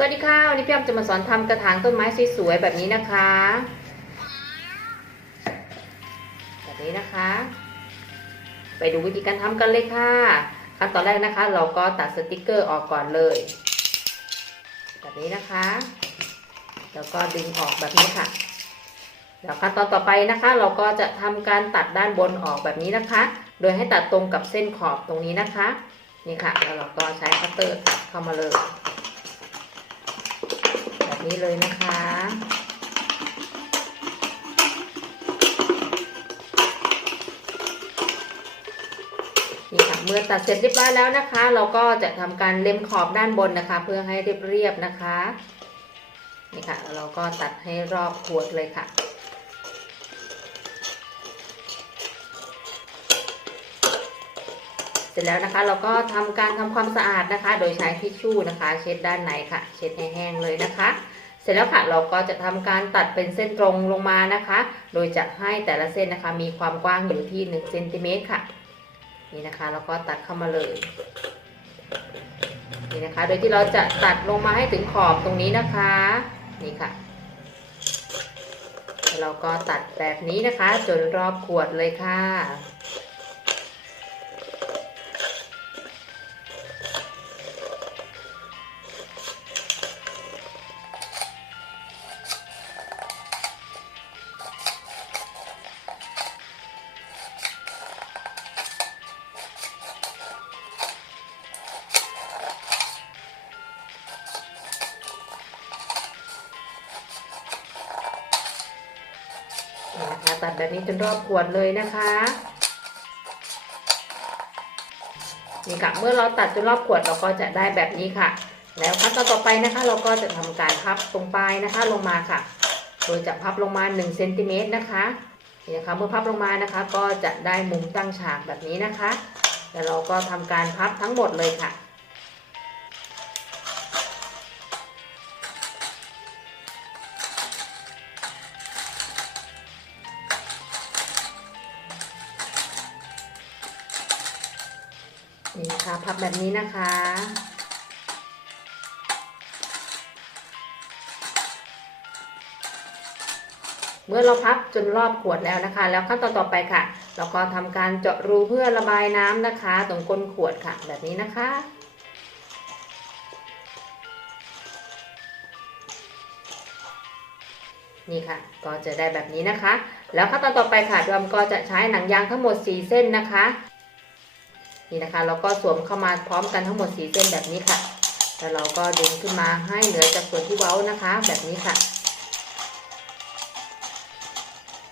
สวัสดีค่ะวันนี้พี่อ้อมจะมาสอนทำกระถางต้นไม้สวยๆแบบนี้นะคะ แบบนี้นะคะ ไปดูวิธีการทำกันเลยค่ะขั้นตอนแรกนะคะ เราก็ตัดสติกเกอร์ออกก่อนเลย แบบนี้นะคะ แล้วก็ดึงออกแบบนี้ค่ะเดี๋ยวขั้นตอนต่อไปนะคะ เราก็จะทำการตัดด้านบนออกแบบนี้นะคะ โดยให้ตัดตรงกับเส้นขอบตรงนี้นะคะ นี่ค่ะ แล้วเราก็ใช้คัตเตอร์ตัดเข้ามาเลย นี้เลยนะคะ นี่ค่ะเมื่อตัดเสร็จเรียบร้อยแล้วนะคะ เราก็จะทำการเล็มขอบด้านบนนะคะ เพื่อให้เรียบๆนะคะ นี่ค่ะ เราก็ตัดให้รอบขวดเลยค่ะ ร็จแล้วนะคะ เราก็ทำการทำความสะอาดนะคะ โดยใช้ทิชชู่นะคะ เช็ดด้านในค่ะ เช็ดให้แห้งเลยนะคะ เสร็จแล้วค่ะเราก็จะทำการตัดเป็นเส้นตรงลงมานะคะ โดยจะให้แต่ละเส้นนะคะ มีความกว้างอยู่ที่1เซนติเมตรค่ะ นี่นะคะเราก็ตัดเข้ามาเลยนี่นะคะ โดยที่เราจะตัดลงมาให้ถึงขอบตรงนี้นะคะ นี่ค่ะเราก็ตัดแบบนี้นะคะ จนรอบขวดเลยค่ะ นะคะตัดแบบนี้จนรอบขวดเลยนะคะนี่ค่ะเมื่อเราตัดจนรอบขวดเราก็จะได้แบบนี้ค่ะ แล้วขั้นตอนต่อไปนะคะ เราก็จะทำการพับตรงปลายนะคะลงมาค่ะ โดยจะพับลงมา1เซนติเมตรนะคะนี่นะคะเมื่อพับลงมานะคะ ก็จะได้มุมตั้งฉากแบบนี้นะคะ แล้วเราก็ทำการพับทั้งหมดเลยค่ะ พับแบบนี้นะคะ เมื่อเราพับจนรอบขวดแล้วนะคะ แล้วขั้นตอนต่อไปค่ะ เราก็ทำการเจาะรูเพื่อระบายน้ำนะคะ ตรงก้นขวดค่ะ แบบนี้นะคะนี่ค่ะ ก็จะได้แบบนี้นะคะ แล้วขั้นตอนต่อไปค่ะดอมก็จะใช้หนังยางทั้งหมด 4 เส้นนะคะ นี่นะคะ เราก็สวมเข้ามาพร้อมกันทั้งหมด4เส้นแบบนี้ค่ะ แล้วเราก็ดึงขึ้นมาให้เหนือจากส่วนที่เว้านะคะ แบบนี้ค่ะ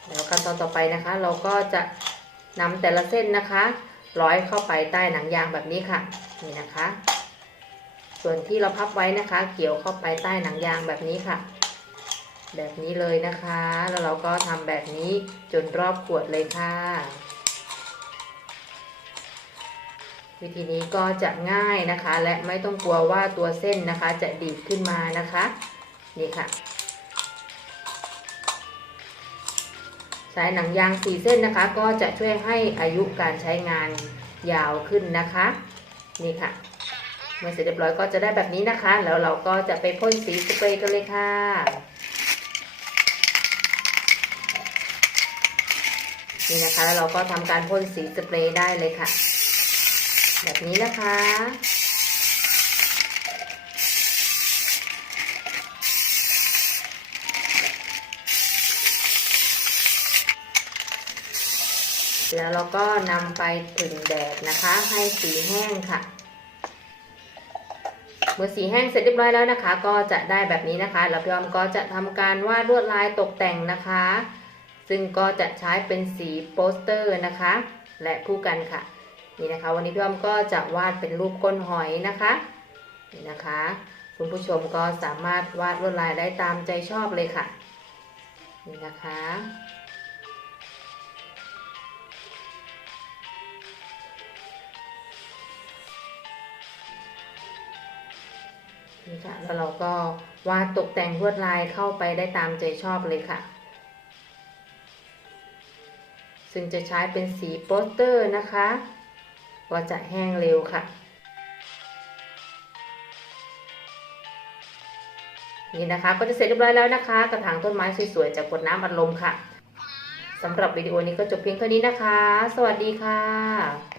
แล้วขั้นตอนต่อไปนะคะ เราก็จะนำแต่ละเส้นนะคะ ร้อยเข้าไปใต้หนังยางแบบนี้ค่ะ นี่นะคะ ส่วนที่เราพับไว้นะคะ เกี่ยวเข้าไปใต้หนังยางแบบนี้ค่ะแบบนี้เลยนะคะ แล้วเราก็ทำแบบนี้จนรอบขวดเลยค่ะ วิธีนี้ก็จะง่ายนะคะ และไม่ต้องกลัวว่าตัวเส้นนะคะ จะดีดขึ้นมานะคะนี่ค่ะใช้หนังยางสี่เส้นนะคะ ก็จะช่วยให้อายุการใช้งานยาวขึ้นนะคะนี่ค่ะเมื่อเสร็จเรียบร้อยก็จะได้แบบนี้นะคะ แล้วเราก็จะไปพ่นสีสเปรย์กันเลยค่ะนี่นะคะแล้วเราก็ทำการพ่นสีสเปรย์ได้เลยค่ะ แบบนี้นะคะ แล้วเราก็นำไปผึ่งแดดนะคะ ให้สีแห้งค่ะเมื่อสีแห้งเสร็จเรียบร้อยแล้วนะคะ ก็จะได้แบบนี้นะคะแล้วพี่ออมก็จะทำการวาดลวดลายตกแต่งนะคะ ซึ่งก็จะใช้เป็นสีโปสเตอร์นะคะ และคู่กันค่ะ นี่นะคะ วันนี้พี่อ้อมก็จะวาดเป็นรูปก้นหอยนะคะนี่นะคะ คุณผู้ชมก็สามารถวาดลวดลายได้ตามใจชอบเลยค่ะนี่นะคะนี่ค่ะแล้วเราก็วาดตกแต่งลวดลายเข้าไปได้ตามใจชอบเลยค่ะ ซึ่งจะใช้เป็นสีโปสเตอร์นะคะ ก็จะแห้งเร็วค่ะ นี่นะคะก็จะเสร็จเรียบร้อยแล้วนะคะ กระถางต้นไม้สวยๆจากกดน้ำอัดลมค่ะสำหรับวิดีโอนี้ก็จบเพียงเท่านี้นะคะ สวัสดีค่ะ